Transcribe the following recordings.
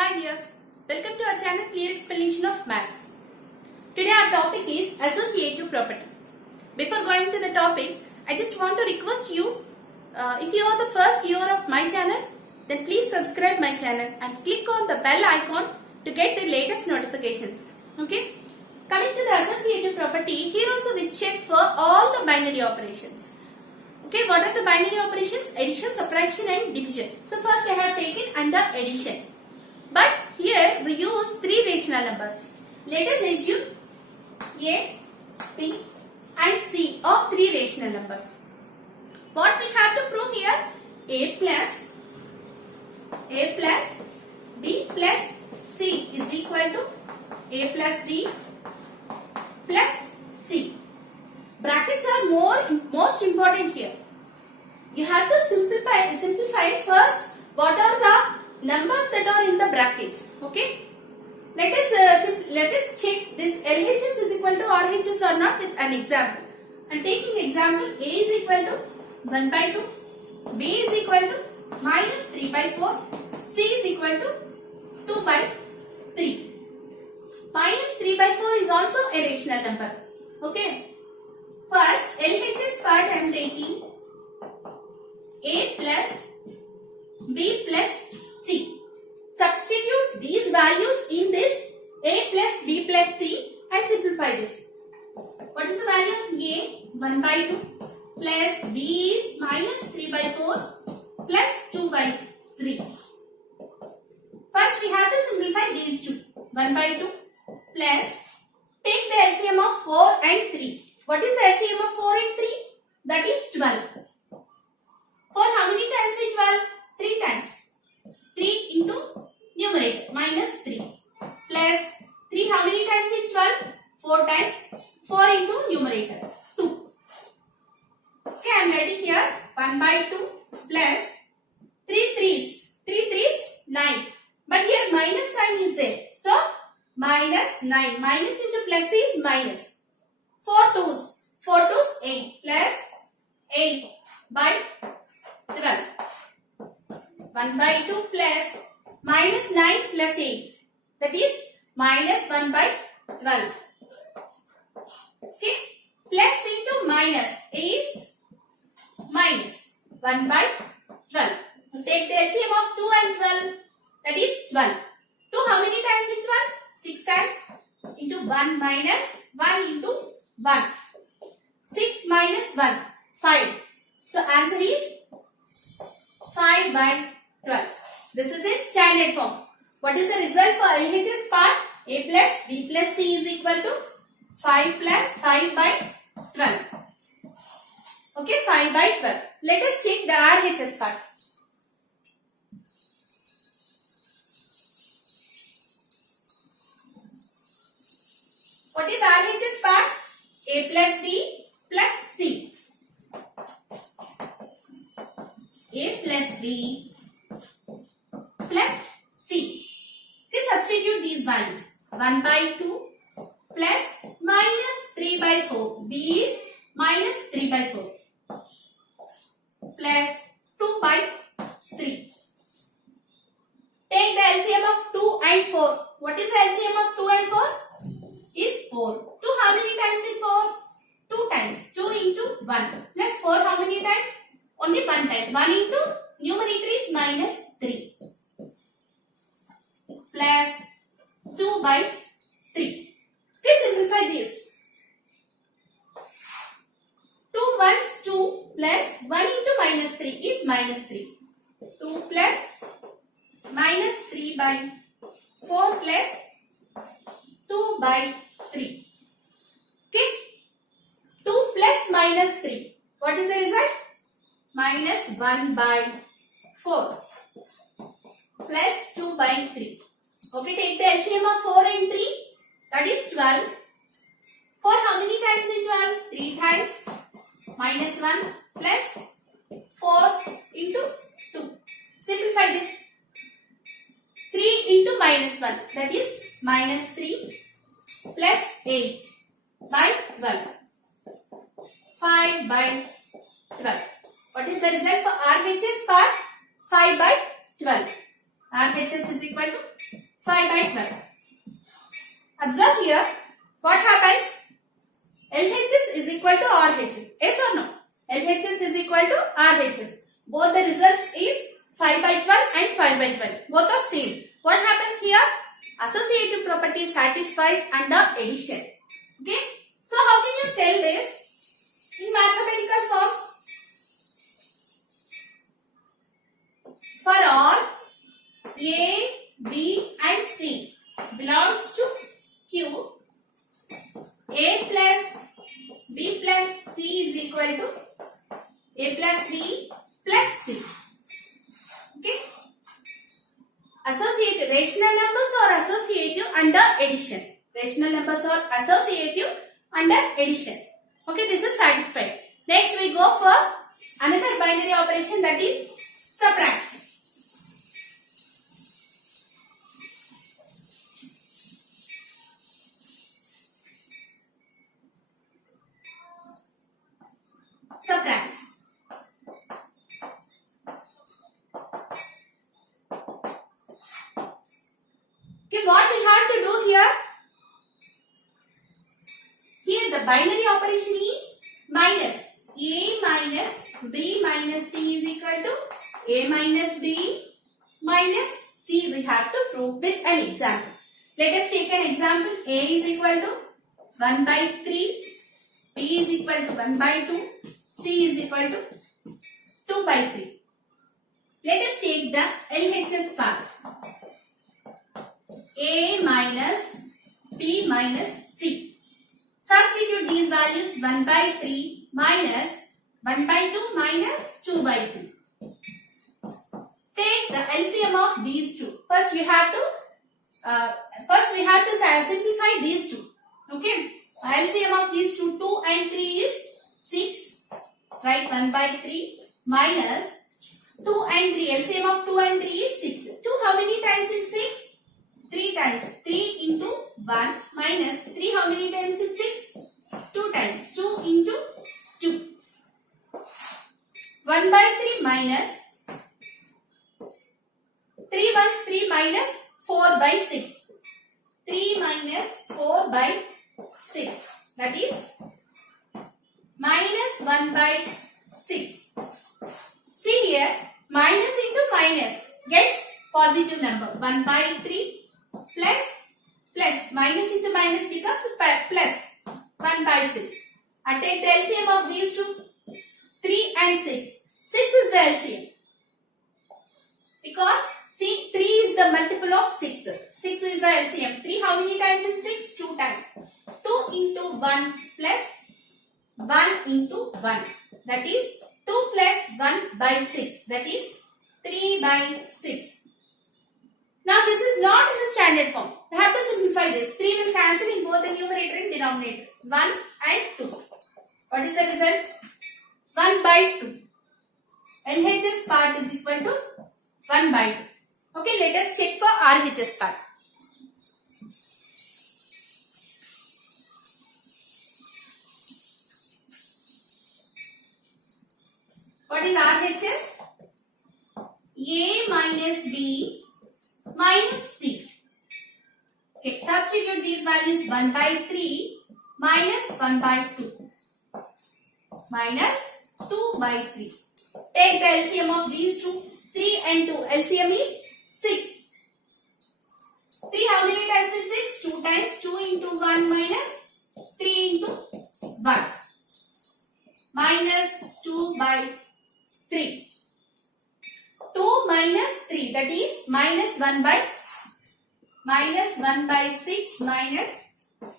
Hi dears, welcome to our channel Clear Explanation of Maths. Today our topic is associative property. Before going to the topic, I just want to request you, if you are the first viewer of my channel, then please subscribe my channel and click on the bell icon to get the latest notifications. Okay? Coming to the associative property, here also we check for all the binary operations. Okay, what are the binary operations? Addition, subtraction and division. So first I have taken under addition. But here we use three rational numbers. Let us assume A, B and C are three rational numbers. What we have to prove here? A plus B plus C is equal to A plus B plus C. Brackets are most important here. You have to simplify first what are the numbers that are in the brackets. Okay. Let us check this LHS is equal to RHS or not with an example. I am taking example A is equal to 1 by 2, B is equal to minus 3 by 4, C is equal to 2 by 3. Minus 3 by 4 is also a rational number. Okay. First LHS part I am taking A plus B plus C. Substitute these values in this A plus B plus C and simplify this. What is the value of A? 1 by 2 plus B is minus 3 by 4 plus 2 by 3. First we have to simplify these two. 1 by 2 plus take the LCM of 4 and 3. What is the LCM of 4 and 3? That is 12. 4 how many times in 12? 3 times. 3 into numerator minus 3 plus 3 how many times in 12? 4 times. 4 into numerator 2. Okay, I am writing here 1 by 2 plus 3 threes 9. But here minus sign is there. So minus 9. Minus into plus is minus. 4 twos 8 plus 8 by 12. 1 by 2 plus minus 9 plus 8. That is minus 1 by 12. Okay. Plus into minus is minus 1 by 12. Take the LCM of 2 and 12. That is 12. 2 how many times in 12? 6 times into 1 minus 1 into 1. 6 minus 1. 5. So answer is 5 by 12. This is in standard form. What is the result for LHS part? A plus B plus C is equal to 5 by 12. Okay, 5 by 12. Let us check the RHS part. What is RHS part? A plus B plus C. A plus B plus C. Okay, substitute these values. 1 by 2 plus minus 3 by 4. B is minus 3 by 4 plus 2 by 3. Take the LCM of 2 and 4. What is the LCM of 2 and 4? Is 4. 2 how many times in 4? 2 times. 2 into 1 plus 4 how many times? Only 1 time. 1 into numerator is minus 3 plus 2 by 3. Okay, simplify this. 2 ones 2 plus 1 into minus 3 is minus 3. 2 plus minus 3 by 4 plus 2 by 3. Okay. 2 plus minus 3. What is the result? Minus 1 by 4 plus 2 by 3. Okay, take the LCM of 4 and 3. That is 12. 4 how many times in 12? 3 times. Minus 1 plus 4 into 2. Simplify this. 3 into minus 1. That is minus 3 plus 8 by 12. 5 by 12. What is the result for RHS part? 5 by 12. RHS is equal to 5 by 12. Observe here, what happens? LHS is equal to RHS. Yes or no? LHS is equal to RHS. Both the results is 5 by 12 and 5 by 12. Both are same. What happens here? Associative property satisfies under addition. Okay. So how can you tell this in mathematical form? For all A, B and C belongs to Q, A plus B plus C is equal to A plus B plus C. Okay. Associative, rational numbers or associative under addition. Rational numbers or associative under addition. Okay, this is satisfied. Next we go for another binary operation, that is subtraction. Subtraction. Okay, what we have to do here? Here the binary operation is minus. A minus B minus C is equal to A minus B minus C. We have to prove with an example. Let us take an example. A is equal to 1 by 3. B is equal to 1 by 2. C is equal to 2 by 3. Let us take the LHS part. A minus B minus C. Substitute these values 1 by 3 minus 1 by 2 minus 2 by 3. Take the LCM of these two. First we have to simplify these two. Okay. LCM of these two, 2 and 3 is 6. Write 1 by 3 minus 2 and 3. LCM of 2 and 3 is 6. 2 how many times in 6? 3 times. 3 into 1 minus 3 how many times in 6? 2 times. 2 into 2. 1 by 3 minus 3 ones 3 minus 4 by 6. 3 minus 4 by 6. That is minus 1 by 6. See here, minus into minus gets positive number. 1 by 3 plus minus into minus becomes plus 1 by 6. I take the LCM of these two, 3 and 6. 6 is the LCM. Because see, 3 is the multiple of 6. 6 is the LCM. 3 how many times in 6? 2 times. 2 into 1 plus 1 into 1. That is 2 plus 1 by 6. That is 3 by 6. Now this is not in the standard form. We have to simplify this. 3 will cancel in both the numerator and denominator. 1 and 2. What is the result? 1 by 2. LHS part is equal to 1 by 2. Okay, let us check for RHS part. What is RHS? A minus B minus C. Okay, substitute these values 1 by 3 minus 1 by 2 minus 2 by 3. Take the LCM of these two. 3 and 2. LCM is 6. 3 how many times is 6? 2 times. 2 into 1 minus 3 into 1. Minus 2 by 3. 2 minus 3, that is minus 1 by 6 minus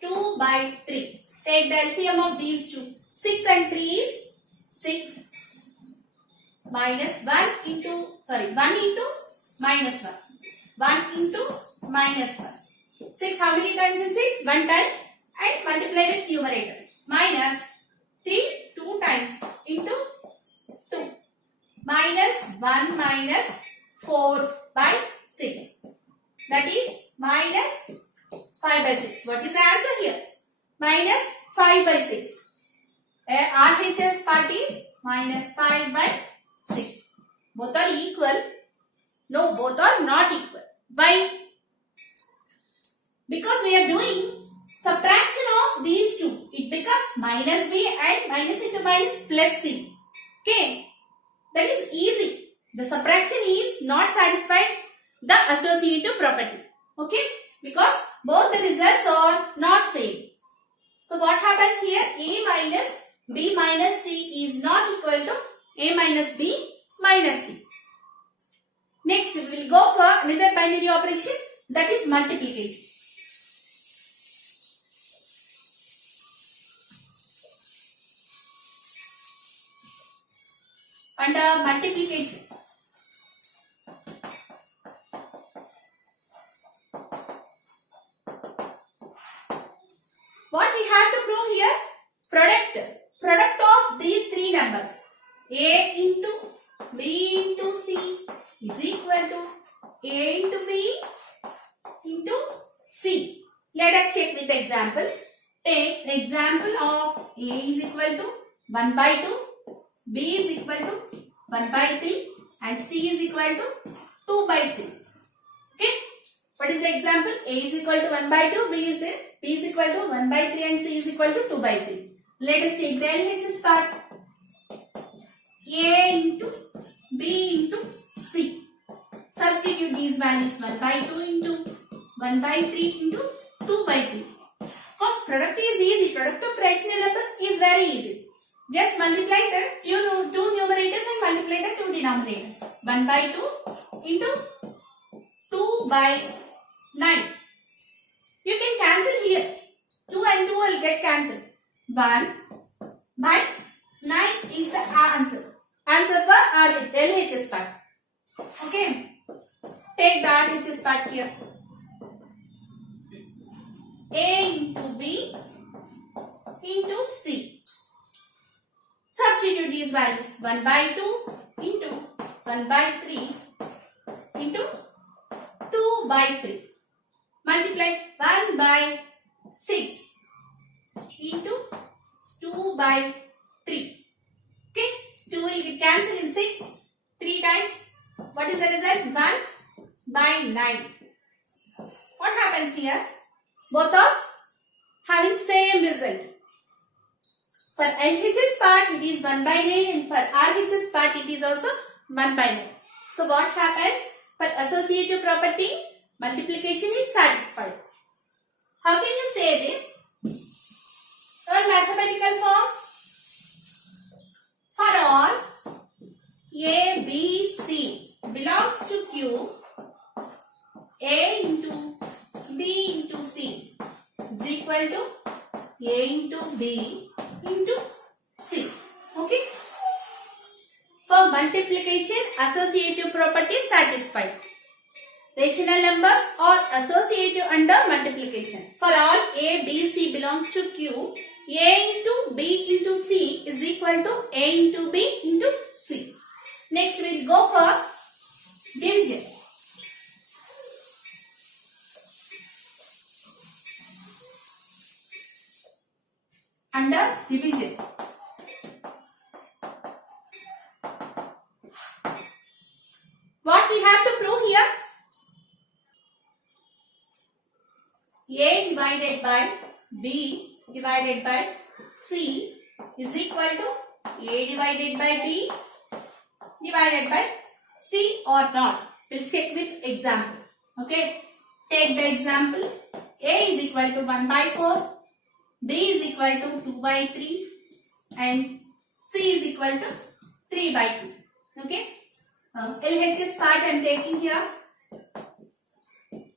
2 by 3. Take the LCM of these two. 6 and 3 is 6 minus 1 into minus 1. 1 into minus 1. 6 how many times in 6? 1 time and multiply with numerator. Minus 3 2 times into 2. Minus 1 minus 4 by 6. That is minus 5 by 6. What is the answer here? Minus 5 by 6. RHS part is minus 5 by 6. Both are equal. No, both are not equal. Why? Because we are doing subtraction of these two. It becomes minus b and minus into minus plus c. Okay. That is easy. The subtraction is not satisfied the associative property. Okay. Because both the results are not same. So what happens here? A minus b minus c is not equal to a minus b minus c. Next we will go for another binary operation, that is multiplication. Under multiplication, what we have to prove here? Product of these three numbers, a into b into c is equal to a into b into c. Let us check with example. Take the example of a is equal to 1 by 2, b is equal to 1 by 3 and c is equal to 2 by 3. Okay. What is the example? A is equal to 1 by 2, b is equal to 1 by 3 and c is equal to 2 by 3. Let us take the LHS part. A into b into c. Substitute these values 1 by 2 into 1 by 3 into 2 by 3. Because product is easy. Product of rational numbers is very easy. Just multiply the two numerators and multiply the two denominators. 1 by 2 into 2 by 9. You can cancel here. 2 and 2 will get cancelled. 1 by 9 is the answer. Answer for LHS part. Okay. Take the RHS part here. A into B into C. Substitute these values. 1 by 2 into 1 by 3 into 2 by 3. Multiply 1 by 6 into 2 by 3. Okay. 2 will get cancelled in 6. 3 times. What is the result? 1 by 9. What happens here? Both are having same result. For LHS part it is 1 by 9 and for RHS part it is also 1 by 9. So what happens? For associative property, multiplication is satisfied. How can you say this? In mathematical form, for all A, B, C belongs to Q, A into B into C is equal to A into B into C. Okay. For multiplication, associative property is satisfied. Rational numbers are associative under multiplication. For all A, B, C belongs to Q, A into B into C is equal to A into B into C. Next we will go for division. Under division. What we have to prove here? A divided by B divided by C is equal to A divided by B divided by C or not. We'll check with example. Okay. Take the example. A is equal to 1 by 4. B is equal to 2 by 3 and C is equal to 3 by 2. Okay. LHS part I am taking here.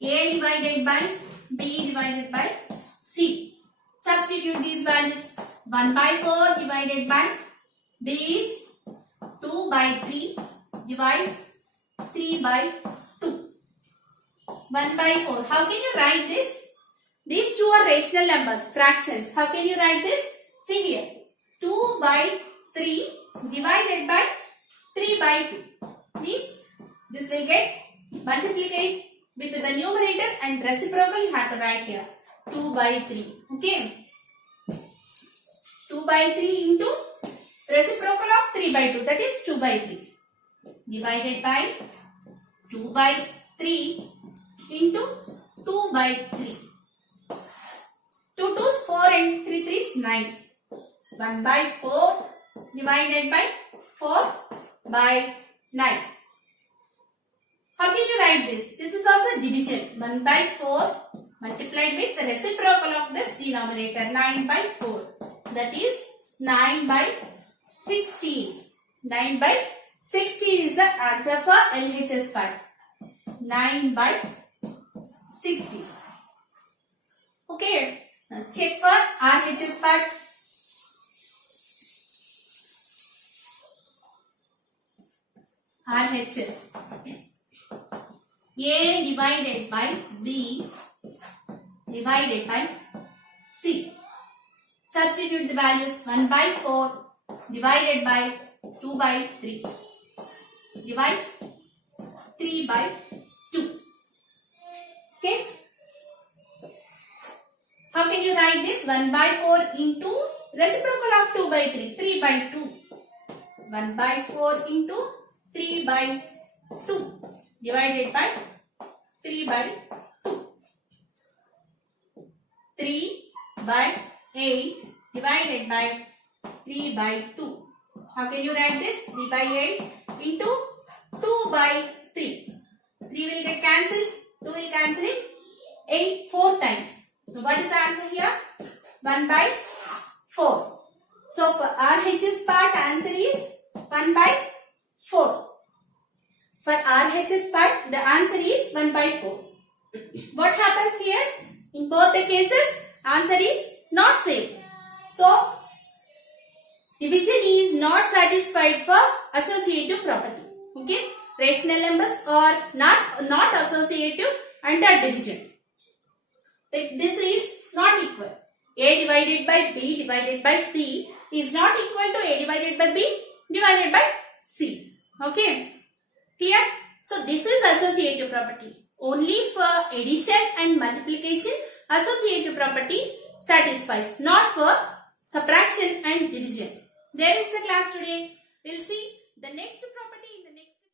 A divided by B divided by C. Substitute these values. 1 by 4 divided by B is 2 by 3 divides 3 by 2. 1 by 4. How can you write this? These two are rational numbers, fractions. How can you write this? See here. 2 by 3 divided by 3 by 2. Means this will get multiplied with the numerator and reciprocal you have to write here. 2 by 3. Okay. 2 by 3 into reciprocal of 3 by 2. That is 2 by 3. Divided by 2 by 3 into 2 by 3. 2 2s 4 and 3 3s 9. 1 by 4 divided by 4 by 9. How can you write this? This is also division. 1 by 4 multiplied with the reciprocal of this denominator, 9 by 4. That is 9 by 16. 9 by 16 is the answer for LHS part. 9 by 16. Okay. Now check for RHS part. RHS. A divided by B divided by C. Substitute the values. 1 by 4 divided by 2 by 3 divides 3 by 2. Okay. How can you write this? 1 by 4 into reciprocal of 2 by 3. 3 by 2. 1 by 4 into 3 by 2 divided by 3 by 2. 3 by 8 divided by 3 by 2. How can you write this? 3 by 8 into 2 by 3. 3 will get cancelled. 2 will cancel it. 8 4 times. So what is the answer here? 1 by 4. So for RHS part, answer is 1 by 4. For RHS part, the answer is 1 by 4. What happens here? In both the cases, answer is not same. So, division is not satisfied for associative property. Okay? Rational numbers are not associative under division. This is not equal. A divided by B divided by C is not equal to A divided by B divided by C. Okay? Clear? So this is associative property. Only for addition and multiplication, associative property satisfies, not for subtraction and division. There is the class today. We'll see the next property.